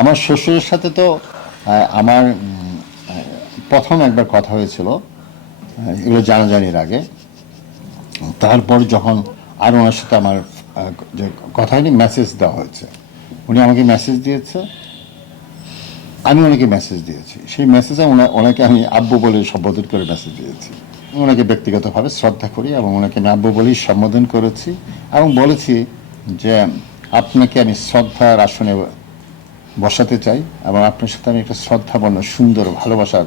আমার শ্বশুরের সাথে তো আমার প্রথম একবার কথা হয়েছিল এগুলো জানাজানির আগে। তারপর যখন আর ওনার সাথে আমার যে কথা হয়নি, মেসেজ দেওয়া হয়েছে। উনি আমাকে মেসেজ দিয়েছে, আমি ওনাকে মেসেজ দিয়েছি। সেই মেসেজে ওনাকে আমি আব্বু বলে সম্বোধন করে মেসেজ দিয়েছি। আমি ওনাকে ব্যক্তিগতভাবে শ্রদ্ধা করি এবং ওনাকে আমি আব্বু বলেই সম্বোধন করেছি এবং বলেছি যে আপনাকে আমি শ্রদ্ধার আসনে বসাতে চাই এবং আপনার সাথে আমি একটা শ্রদ্ধাপূর্ণ সুন্দর ভালোবাসার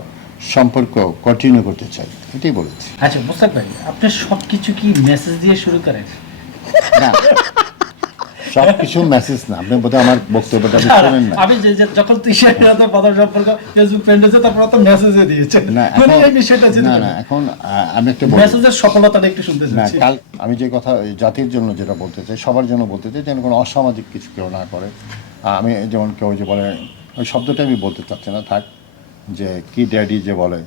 সম্পর্ক কন্টিনিউ করতে চাই, এটাই বলেছি। আচ্ছা মোস্তাক ভাই, আপনি সব কিছু কি মেসেজ দিয়ে শুরু করেন? না, সব কিছু মেসেজ না। আপনি বোধহয় আমার বক্তব্যটা শুনেন না। আমি যে যখন তিশার সাথে প্রথম সম্পর্ক ফেসবুক ফ্রেন্ড হয়েছে, তারপর তো মেসেজে দিয়েছেন। না মানে এখন এই বিষয়টা না না এখন আমি একটা বলি। মেসেজের সফলতাটা একটু শুনতে না, চাচ্ছি। কাল আমি যে কথা জাতির জন্য যেটা বলতে চাই, সবার জন্য বলতে চাই, যেন কোনো অসামাজিক কিছু কেউ না করে। আমি যেমন কেউ যে বলে, ওই শব্দটা আমি বলতে চাচ্ছি না, থাক, যে কি ড্যাডি যে বলে,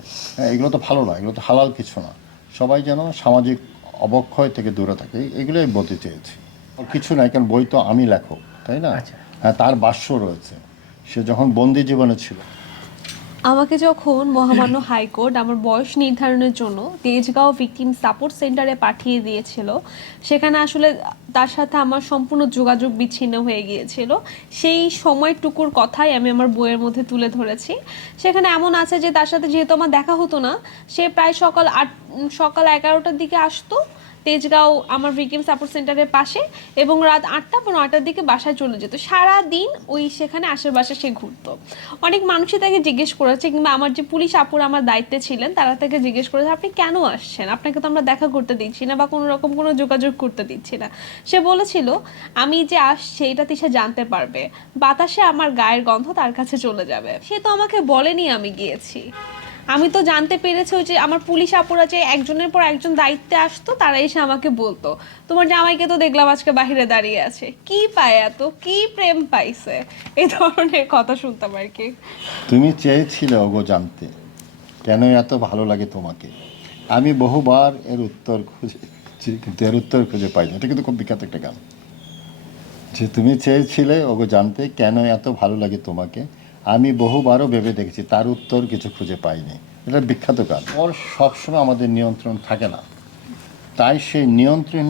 এগুলো তো ভালো না, এগুলো তো হালাল কিছু না। সবাই যেন সামাজিক অবক্ষয় থেকে দূরে থাকে, এগুলোই বলতে চেয়েছি। কিছু নাই, কারণ বই তো আমি লেখক, তাই না? আচ্ছা। হ্যাঁ, তার ভাষ্য রয়েছে। সে যখন বন্দি জীবনে ছিল, আমাকে যখন মহামান্য হাইকোর্ট আমার বয়স নির্ধারণের জন্য তেজগাঁও ভিকটিম সাপোর্ট সেন্টারে পাঠিয়ে দিয়েছিল, সেখানে আসলে তার সাথে আমার সম্পূর্ণ যোগাযোগ বিচ্ছিন্ন হয়ে গিয়েছিল। সেই সময়টুকুর কথাই আমি আমার বইয়ের মধ্যে তুলে ধরেছি। সেখানে এমন আছে যে তার সাথে যেহেতু আমার দেখা হতো না, সে প্রায় সকাল 11টার দিকে আসতো তেজগাঁও আমার ভিকটিম সাপোর্ট সেন্টারের পাশে, এবং রাত 8টা বা 9টার দিকে বাসায় চলে যেত। সারা দিন ওই সেখানে আশেপাশে সে ঘুরতো। অনেক মানুষই তাকে জিজ্ঞেস করেছে, কিংবা আমার যে পুলিশ আপুর আমার দায়িত্বে ছিলেন তারা তাকে জিজ্ঞেস করেছে, আপনি কেন আসছেন, আপনাকে তো আমরা দেখা করতে দিচ্ছি না বা কোনো রকম কোনো যোগাযোগ করতে দিচ্ছি না। সে বলেছিল, আমি যে আসছে এটা তিশা জানতে পারবে, বাতাসে আমার গায়ের গন্ধ তার কাছে চলে যাবে। সে তো আমাকে বলেনি আমি গিয়েছি। আমি তো জানতে পেরেছি ওই যে আমার পুলিশ আপুরা যে একজনের পর একজন দায়িত্বে আসতো, তারা এসে আমাকে বলতো, তোমার জামাইকে তো দেখলাম আজকে বাহিরে দাঁড়িয়ে আছে, কি পায় এত, কি প্রেম পাইছে, এই ধরনের কথা শুনতাম আর কি। তুমি চেয়েছিলে ওগো জানতে কেন এত ভালো লাগে তোমাকে। আমি বহুবার এর উত্তর খুঁজেছি, কিন্তু এর উত্তর খুঁজে পাইনি। এটা কিন্তু খুব বিখ্যাত একটা গান, যে তুমি চেয়েছিলে ওগো জানতে কেন এত ভালো লাগে তোমাকে, আমি বহুবারও ভেবে দেখেছি, তার উত্তর কিছু খুঁজে পাইনি। এটা বিখ্যাত গান। ওর সবসময় আমাদের নিয়ন্ত্রণ থাকে না, তাই সেই নিয়ন্ত্রণ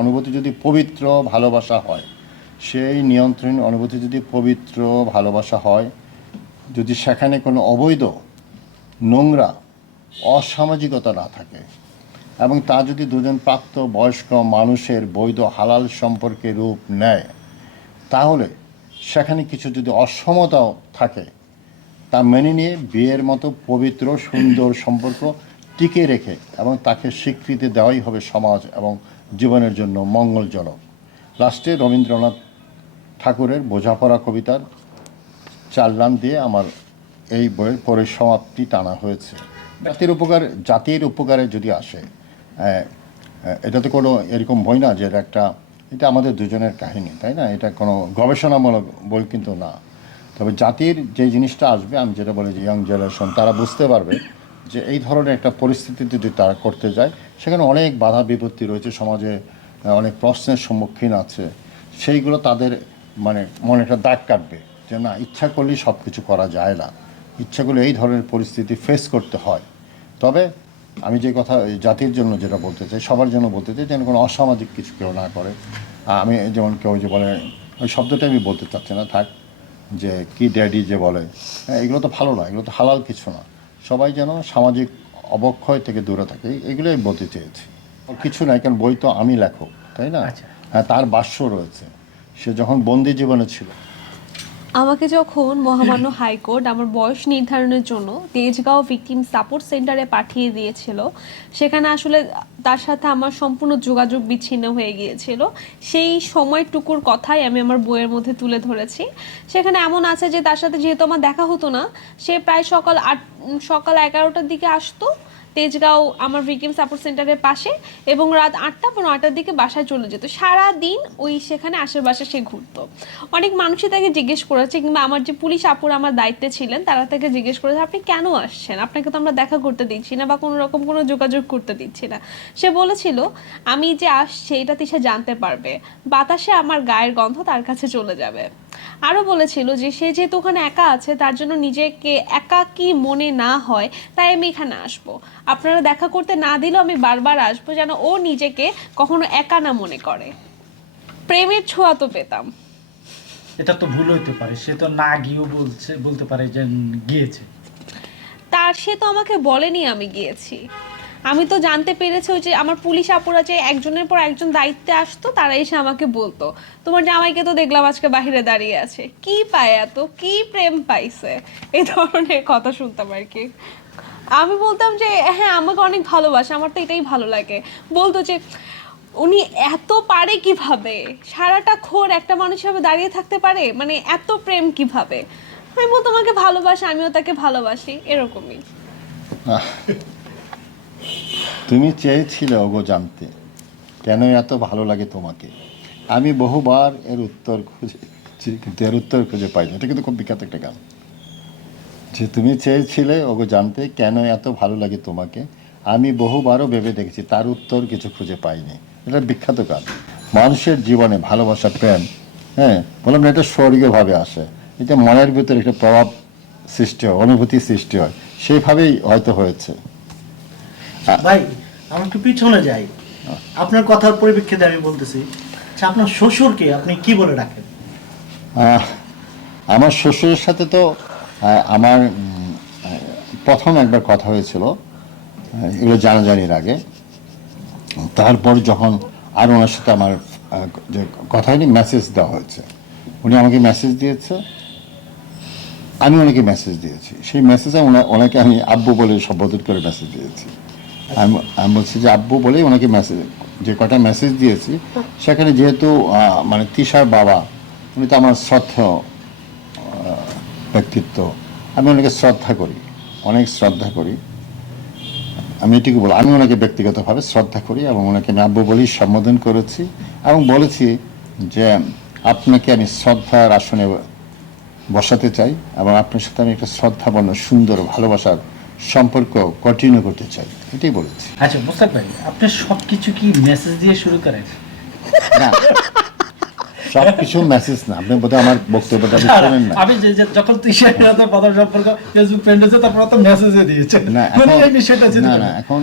অনুভূতি যদি পবিত্র ভালোবাসা হয়, সেই নিয়ন্ত্রণ অনুভূতি যদি পবিত্র ভালোবাসা হয়, যদি সেখানে কোনো অবৈধ, নোংরা, অসামাজিকতা না থাকে, এবং তা যদি দুজন প্রাপ্ত বয়স্ক মানুষের বৈধ হালাল সম্পর্কে রূপ নেয়, তাহলে সেখানে কিছু যদি অসমতাও থাকে, তা মেনে নিয়ে বিয়ের মতো পবিত্র সুন্দর সম্পর্ক টিকে রেখে এবং তাকে স্বীকৃতি দেওয়াই হবে সমাজ এবং জীবনের জন্য মঙ্গলজনক। লাস্টে রবীন্দ্রনাথ ঠাকুরের বোঝাপড়া কবিতার 4 লাইন দিয়ে আমার এই বইয়ের পরিসমাপ্তি টানা হয়েছে। জাতির উপকারে যদি আসে, এটা তো কোনো এরকম বই না যে এটা আমাদের দুজনের কাহিনী, তাই না? এটা কোনো গবেষণামূলক বই কিন্তু না। তবে জাতির যে জিনিসটা আসবে, আমি যেটা বলি যে ইয়াং জেনারেশন, তারা বুঝতে পারবে যে এই ধরনের একটা পরিস্থিতিতে যদি তারা করতে যায়, সেখানে অনেক বাধা বিপত্তি রয়েছে, সমাজে অনেক প্রশ্নের সম্মুখীন আছে। সেইগুলো তাদের মনে একটা দাগ কাটবে যে না, ইচ্ছা করলেই সব কিছু করা যায় না, ইচ্ছা করলে এই ধরনের পরিস্থিতি ফেস করতে হয়। তবে আমি যে কথা জাতির জন্য যেটা বলতে চাই, সবার জন্য বলতে চাই, যেন কোনো অসামাজিক কিছু কেউ না করে। আমি যেমন কেউ যে বলে, ওই শব্দটা আমি বলতে চাচ্ছি না, থাক, যে কি ড্যাডি যে বলে, এগুলো তো ভালো না, এগুলো তো হালাল কিছু না। সবাই যেন সামাজিক অবক্ষয় থেকে দূরে থাকে, এগুলোই বলতে চেয়েছি। কিছু নাই, কারণ বই তো আমি লেখক, তাই না? আচ্ছা। হ্যাঁ, তার ভাষ্য রয়েছে। সে যখন বন্দি জীবনে ছিল, আমাকে যখন মহামান্য হাইকোর্ট আমার বয়স নির্ধারণের জন্য তেজগাঁও ভিকটিম সাপোর্ট সেন্টারে পাঠিয়ে দিয়েছিল, সেখানে আসলে তার সাথে আমার সম্পূর্ণ যোগাযোগ বিচ্ছিন্ন হয়ে গিয়েছিল। সেই সময়টুকুর কথাই আমি আমার বইয়ের মধ্যে তুলে ধরেছি। সেখানে এমন আছে যে তার সাথে যেহেতু আমার দেখা হতো না, সে প্রায় সকাল 11টার দিকে আসতো তেজগাঁও আমার ভিকটিম সাপোর্ট সেন্টারের পাশে, এবং রাত 8টা বা 9টার দিকে বাসায় চলে যেত। সারা দিন ওই সেখানে আশেপাশে সে ঘুরতো। অনেক মানুষই তাকে জিজ্ঞেস করেছে, কিংবা আমার যে পুলিশ আপুর আমার দায়িত্বে ছিলেন তারা তাকে জিজ্ঞেস করেছে, আপনি কেন আসছেন, আপনাকে তো আমরা দেখা করতে দিচ্ছি না বা কোনো রকম কোনো যোগাযোগ করতে দিচ্ছি না। সে বলেছিল, আমি যে আসছে এটা তিশা জানতে পারবে, বাতাসে আমার গায়ের গন্ধ তার কাছে চলে যাবে। আরও বলেছিল যে সে যেহেতু ওখানে একা আছে তার জন্য নিজেকে একাকী মনে না হয়, তাই আমি এখানে আসবো। আপনারা দেখা করতে না দিলেও আমি বারবার আসবো, যেন ও নিজেকে কখনো একা না মনে করে। প্রেমের ছোঁয়া তো পেতাম। এটা তো ভুল হইতে পারে, সে তো না গিয়েও বলতে পারে যে গিয়েছে। তার সে তো আমাকে বলেনি আমি গিয়েছি। আমি তো জানতে পেরেছি ওই যে আমার পুলিশ আপুরা যে একজনের পর একজন দায়িত্বে আসতো, তারা এসে আমাকে বলতো তোমার জামাইকে তো দেখলাম আজকে বাহিরে দাঁড়িয়ে আছে, কি পায় এত, কি প্রেম পাইছে, এই ধরনের কথা শুনতাম আর কি। আমি বলতাম যে হ্যাঁ আমাকে অনেক ভালোবাসে, আমার তো এটাই ভালো লাগে। বলতো যে উনি এত পারে কিভাবে, সারাটা খোর একটা মানুষ হিসাবে দাঁড়িয়ে থাকতে পারে, মানে এত প্রেম কিভাবে। আমি বলতো আমাকে ভালোবাসে, আমিও তাকে ভালোবাসি, এরকমই। তুমি চেয়েছিলে ওগো জানতে কেন এত ভালো লাগে তোমাকে। আমি বহুবার এর উত্তর খুঁজেছি, কিন্তু এর উত্তর খুঁজে পাইনি। এটা কিন্তু খুব বিখ্যাত একটা গান, যে তুমি চেয়েছিলে ওগো জানতে কেন এত ভালো লাগে তোমাকে, আমি বহুবারও ভেবে দেখেছি, তার উত্তর কিছু খুঁজে পাইনি। এটা বিখ্যাত গান। মানুষের জীবনে ভালোবাসা, প্রেম, হ্যাঁ বললাম না, এটা স্বর্গীয়ভাবে আসে। এটা মনের ভিতরে একটা প্রভাব সৃষ্টি হয়, অনুভূতি সৃষ্টি হয়, সেইভাবেই হয়তো হয়েছে। ভাই আমরা একটু পিছনে যাই, আপনার কথার পরিপ্রেক্ষিতে আমি বলতেছি, আচ্ছা আপনার শ্বশুরকে আপনি কি বলে ডাকেন? আমার শ্বশুরের সাথে তো আমার প্রথম একবার কথা হয়েছিল, এগুলো জানাজানির আগে। তারপর যখন আর ওনার সাথে আমার যে কথা হয়নি, মেসেজ দেওয়া হয়েছে। উনি আমাকে মেসেজ দিয়েছে, আমি ওনাকে মেসেজ দিয়েছি। সেই মেসেজে ওনাকে আমি আব্বু বলে সম্বোধন করে মেসেজ দিয়েছি। আমি বলছি যে আব্বু বলেই ওনাকে মেসেজ, যে কটা মেসেজ দিয়েছি সেখানে যেহেতু মানে তিশার বাবা, উনি তো আমার শ্রদ্ধেয় ব্যক্তিত্ব, আমি ওনাকে শ্রদ্ধা করি, অনেক শ্রদ্ধা করি। আমি এটুকু বলি, আমি ওনাকে ব্যক্তিগতভাবে শ্রদ্ধা করি এবং ওনাকে আমি আব্বু বলেই সম্বোধন করেছি এবং বলেছি যে আপনাকে আমি শ্রদ্ধার আসনে বসাতে চাই এবং আপনার সাথে আমি একটা শ্রদ্ধাপূর্ণ সুন্দর ভালোবাসার সম্পর্ক কন্টিনিউ করতে চাই, এটাই বলেছি। আচ্ছা মোস্তাক ভাই, আপনি সবকিছু কি মেসেজ দিয়ে শুরু করেন? না, সব কিছু মেসেজ না, আপনি বোধহয় আমার বক্তব্যটা শোনেন না। আমি যে যখন তুষারের সাথে প্রথম সম্পর্ক ফেসবুক ফ্রেন্ড হয়েছে, তারপর তো মেসেজে দিয়েছে। না মানে এখন, এই বিষয়টা না না এখন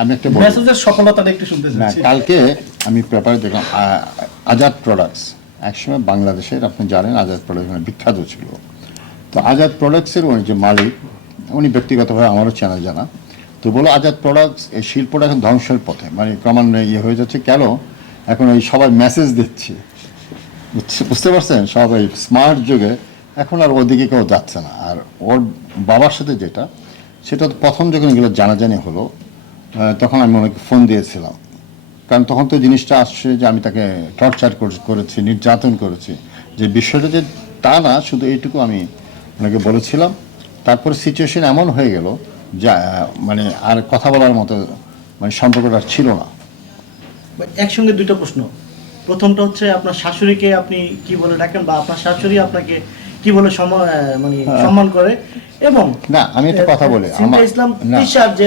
আমি একটা বলি, মেসেজের সফলতাটা একটু শুনতে না চাচ্ছি। কালকে আমি পেপারে দেখলাম আজাদ প্রোডাক্টস, একসময় বাংলাদেশের আপনি জানেন আজাদ প্রোডাক্টস বিখ্যাত ছিল। তো আজাদ প্রোডাক্টসের উনি যে মালিক, উনি ব্যক্তিগতভাবে আমারও চেনা জানা। তো বলো আজাদ প্রোডাক্টস এই শিল্পটা এখন ধ্বংসের পথে, মানে ক্রমান্বয়ে ইয়ে হয়ে যাচ্ছে। কেন? এখন এই সবাই মেসেজ দিচ্ছে, বুঝতে পারছেন? সবাই স্মার্ট যুগে এখন আর ওদিকে কেউ যাচ্ছে না। আর ওর বাবার সাথে যেটা, সেটা তো প্রথম যখন এগুলো জানাজানি হলো, তখন আমি ওনাকে ফোন দিয়েছিলাম, কারণ তখন তো জিনিসটা আসছে যে আমি তাকে টর্চার করেছি, নির্যাতন করেছি। যে বিষয়টা যে তা না, শুধু এইটুকু আমি ওনাকে বলেছিলাম। তারপর সিচুয়েশন এমন হয়ে গেল যা মানে আর কথা বলার মতো মানে সম্পর্কটা ছিল না। একসঙ্গে দুইটা প্রশ্ন। প্রথমটা হচ্ছে আপনার শাশুড়িকে আপনি কি বলে ডাকেন, বা আপনার শাশুড়ি আপনাকে কি বলে মানে সম্মান করে? এবং না আমি একটা কথা বলি, সিনথিয়া ইসলাম না তিশার যে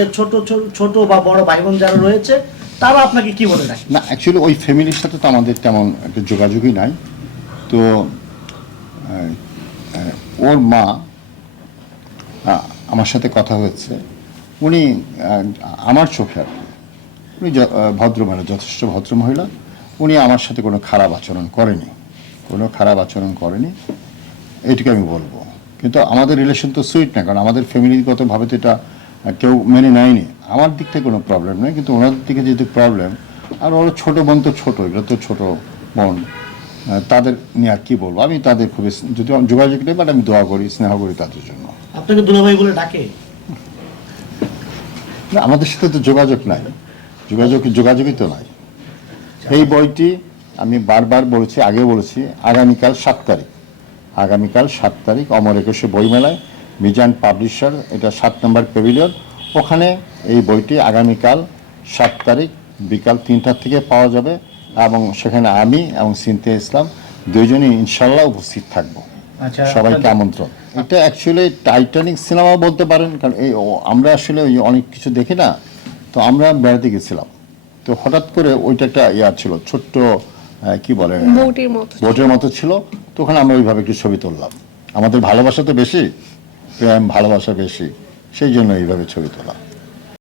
ছোট বা বড় ভাই বোন যারা রয়েছে তারা আপনাকে কি বলে ডাকে? না অ্যাকচুয়ালি ওই ফ্যামিলির সাথে তো আমাদের তেমন একটা যোগাযোগই নাই। তো ওর মা আমার সাথে কথা হয়েছে, উনি আমার চোখে আর কি, উনি ভদ্র মহিলা, যথেষ্ট ভদ্র মহিলা। উনি আমার সাথে কোনো খারাপ আচরণ করেনি, কোনো খারাপ আচরণ করেনি, এইটুকু আমি বলবো। কিন্তু আমাদের রিলেশন তো সুইট না, কারণ আমাদের ফ্যামিলিগতভাবে তো এটা কেউ মেনে নেয়নি। আমার দিক থেকে কোনো প্রবলেম নেই, কিন্তু ওনাদের দিকে যেহেতু প্রবলেম, আর ওরা ছোটো বোন তো ছোটো, এগুলো তো ছোটো বোন, তাদের নিয়ে আর কী বলবো। আমি তাদের খুবই, যদি যোগাযোগ নেই, বাট আমি দোয়া করি, স্নেহ করি তাদের জন্য। আপনাকে দুলাভাই বলে ডাকে? না আমাদের সাথে তো যোগাযোগ নাই, যোগাযোগই তো নাই। এই বইটি আমি বারবার বলেছি, আগেও বলেছি, আগামীকাল 7 তারিখ অমর একুশে বইমেলায়, মিজান পাবলিশার, এটা 7 নম্বর প্যাভিলিয়ন, ওখানে এই বইটি আগামীকাল 7 তারিখ বিকাল 3টা থেকে পাওয়া যাবে। এবং সেখানে আমি এবং সিনথিয়া ইসলাম দুইজনই ইনশাল্লাহ উপস্থিত থাকবো। আচ্ছা, সবাইকে আমন্ত্রণ। এটা অ্যাকচুয়ালি টাইটানিক সিনেমা বলতে পারেন, কারণ এই আমরা আসলে ওই অনেক কিছু দেখি না, তো আমরা বেড়াতে গেছিলাম, তো হঠাৎ করে ওইটা একটা ছিল, ছোট্ট কি বলে বউটির মতো বোটের মতো ছিল, তখন আমরা ওইভাবে একটু ছবি তুললাম। আমাদের ভালোবাসা তো বেশি, প্রেম ভালোবাসা বেশি, সেই জন্য এইভাবে ছবি তোলা।